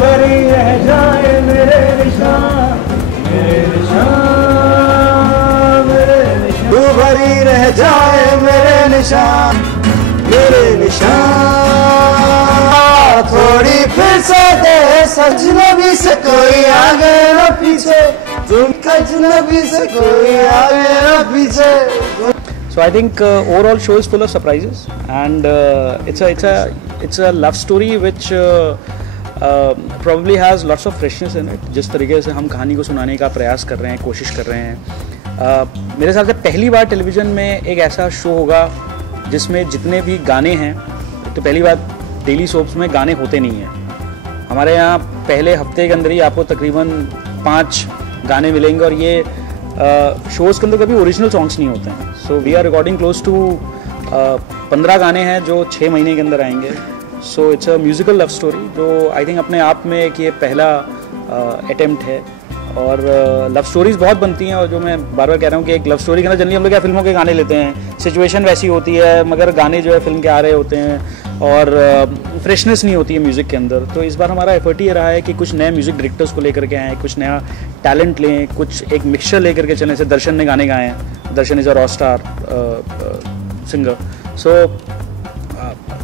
भरी रह जाए मेरे निशान, मेरे निशान, मेरे निशान, तू भरी रह जाए मेरे निशान, मेरे निशान। थोड़ी फिर से दे अजनबी से कोई आगे न पीछे, तुम अजनबी से कोई आगे न पीछे। So I think overall show is full of surprises, and it's a love story which probably has lots of freshness in it. जिस तरीके से हम कहानी को सुनाने का प्रयास कर रहे हैं, कोशिश कर रहे हैं, मेरे हिसाब से पहली बार टेलीविज़न में एक ऐसा शो होगा जिसमें जितने भी गाने हैं, तो पहली बार डेली सोप्स में गाने होते नहीं हैं। हमारे यहाँ पहले हफ्ते के अंदर ही आपको तकरीबन 5 गाने मिलेंगे, और ये शोज़ के अंदर कभी ओरिजिनल सॉन्ग्स नहीं होते हैं। So we are recording close to 15 गाने हैं जो 6 महीने के अंदर आएंगे। So it's a musical love story जो आई थिंक अपने आप में एक ये पहला अटेम्प्ट है। और लव स्टोरीज़ बहुत बनती हैं, और जो मैं बार बार कह रहा हूँ कि एक लव स्टोरी के अंदर जनरली हम लोग क्या फिल्मों के गाने लेते हैं, सिचुएशन वैसी होती है, मगर गाने जो है फिल्म के आ रहे होते हैं, और फ्रेशनेस नहीं होती है म्यूज़िक के अंदर। तो इस बार हमारा एफर्ट ये रहा है कि कुछ नए म्यूज़िक डायरेक्टर्स को लेकर के आएँ, कुछ नया टैलेंट लें, कुछ एक मिक्सचर लेकर के चलें। जैसे दर्शन ने गाने गाए हैं, Darshan is a rock star singer. So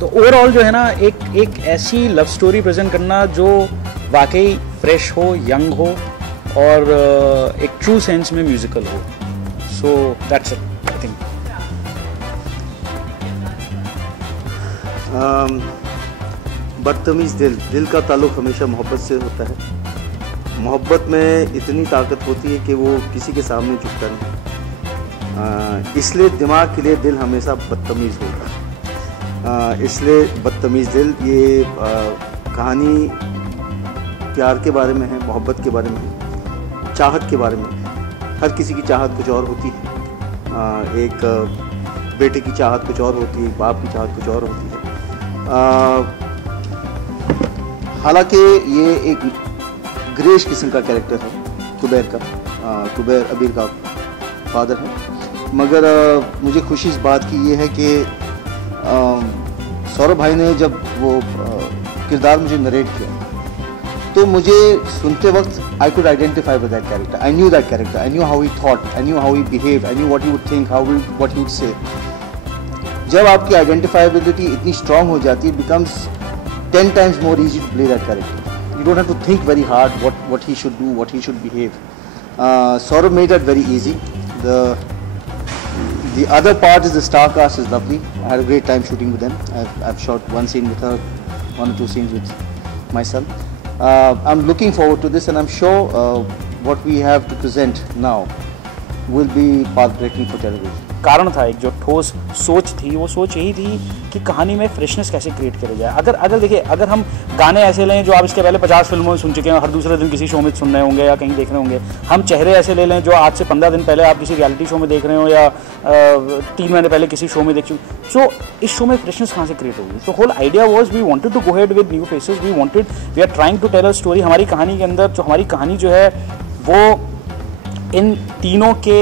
तो ओवरऑल जो है ना, एक ऐसी लव स्टोरी प्रेजेंट करना जो वाकई फ्रेश हो, यंग हो, और एक ट्रू सेंस में म्यूजिकल हो। So that's it I think. बदतमीज़ दिल का ताल्लुक़ हमेशा मोहब्बत से होता है। मोहब्बत में इतनी ताकत होती है कि वो किसी के सामने झुकता नहीं, इसलिए दिमाग के लिए दिल हमेशा बदतमीज़ होता है। इसलिए बदतमीज़ दिल ये कहानी प्यार के बारे में है, मोहब्बत के बारे में है, चाहत के बारे में है। हर किसी की चाहत कुछ और होती है। एक बेटे की चाहत कुछ और होती है, एक बाप की चाहत कुछ और होती है। हालांकि ये एक ग्रेश किस्म का कैरेक्टर है कुबैर का। कुबैर अबीर का फादर है, मगर मुझे खुशी इस बात की ये है कि सौरभ भाई ने जब वो किरदार मुझे नरेट किया, तो मुझे सुनते वक्त I could identify with that character. I knew that character, I knew how he thought, I knew how he behave, I knew what he would think, what he would say. जब आपकी आइडेंटिफाइबिलिटी इतनी strong हो जाती है, it becomes 10 times more easy to play that character. You don't have to think very hard what he should do, what he should behave. Saurabh made that very easy. The other part is the star cast is lovely. I had a great time shooting with them. I've shot one scene with her, 1 or 2 scenes with my son. I'm looking forward to this, and I'm sure what we have to present now will be path-breaking for television. कारण था एक जो ठोस सोच थी, वो सोच यही थी कि कहानी में फ्रेशनेस कैसे क्रिएट करी जाए। अगर देखिए, अगर हम गाने ऐसे लें जो आप इसके पहले 50 फिल्मों में सुन चुके हैं, हर दूसरे दिन किसी शो में सुन रहे होंगे या कहीं देख रहे होंगे, हम चेहरे ऐसे ले लें जो आज से 15 दिन पहले आप किसी रियलिटी शो में देख रहे हो, या 3 महीने पहले किसी शो में देख चुके, सो इस शो में फ्रेशनेस कहाँ से क्रिएट होगी। तो whole idea was we wanted to go head with new faces, we are trying to tell a story. हमारी कहानी के अंदर जो हमारी कहानी जो है वो इन तीनों के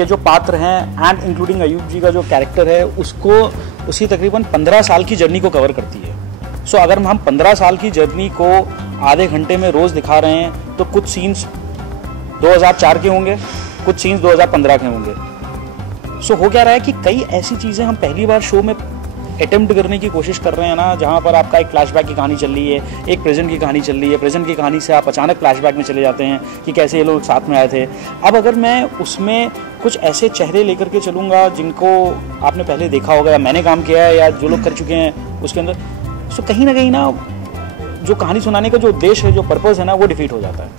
जो पात्र हैं, एंड इंक्लूडिंग अयूब जी का जो कैरेक्टर है, उसको उसी तकरीबन 15 साल की जर्नी को कवर करती है। सो अगर हम 15 साल की जर्नी को आधे घंटे में रोज़ दिखा रहे हैं, तो कुछ सीन्स 2004 के होंगे, कुछ सीन्स 2015 के होंगे। सो हो क्या रहा है कि कई ऐसी चीज़ें हम पहली बार शो में अटेम्प्ट करने की कोशिश कर रहे हैं ना, जहाँ पर आपका एक फ्लैशबैक की कहानी चल रही है, एक प्रेजेंट की कहानी चल रही है, प्रेजेंट की कहानी से आप अचानक फ्लैशबैक में चले जाते हैं कि कैसे ये लोग साथ में आए थे। अब अगर मैं उसमें कुछ ऐसे चेहरे लेकर के चलूँगा जिनको आपने पहले देखा होगा, या मैंने काम किया है, या जो लोग कर चुके हैं उसके अंदर, सो कहीं ना जो कहानी सुनाने का जो उद्देश्य है, जो पर्पज़ है ना, वो डिफीट हो जाता है।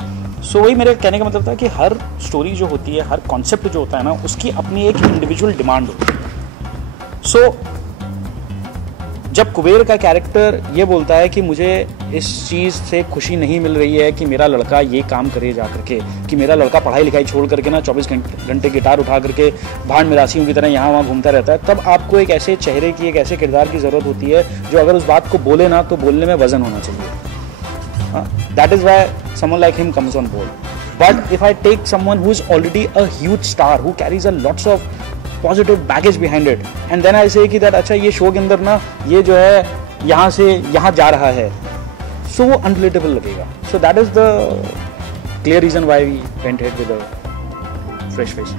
सो वही मेरे कहने का मतलब था कि हर स्टोरी जो होती है, हर कॉन्सेप्ट जो होता है ना, उसकी अपनी एक इंडिविजुअल डिमांड होती है। सो जब कुबेर का कैरेक्टर ये बोलता है कि मुझे इस चीज़ से खुशी नहीं मिल रही है कि मेरा लड़का ये काम करे जा करके, कि मेरा लड़का पढ़ाई लिखाई छोड़ करके ना 24 घंटे गिटार उठा करके भाड़ मिरासियों की तरह यहाँ वहाँ घूमता रहता है, तब आपको एक ऐसे चेहरे की, एक ऐसे किरदार की ज़रूरत होती है जो अगर उस बात को बोले ना तो बोलने में वजन होना चाहिए। That is why someone like him comes on board. But if I take someone who is already a huge star, who carries a lots of positive baggage behind it, and then I say कि that अच्छा ये show के अंदर ना ये जो है यहाँ से यहाँ जा रहा है, सो वो अनरिलेटेबल लगेगा। So that is the clear reason why we went head with a fresh face.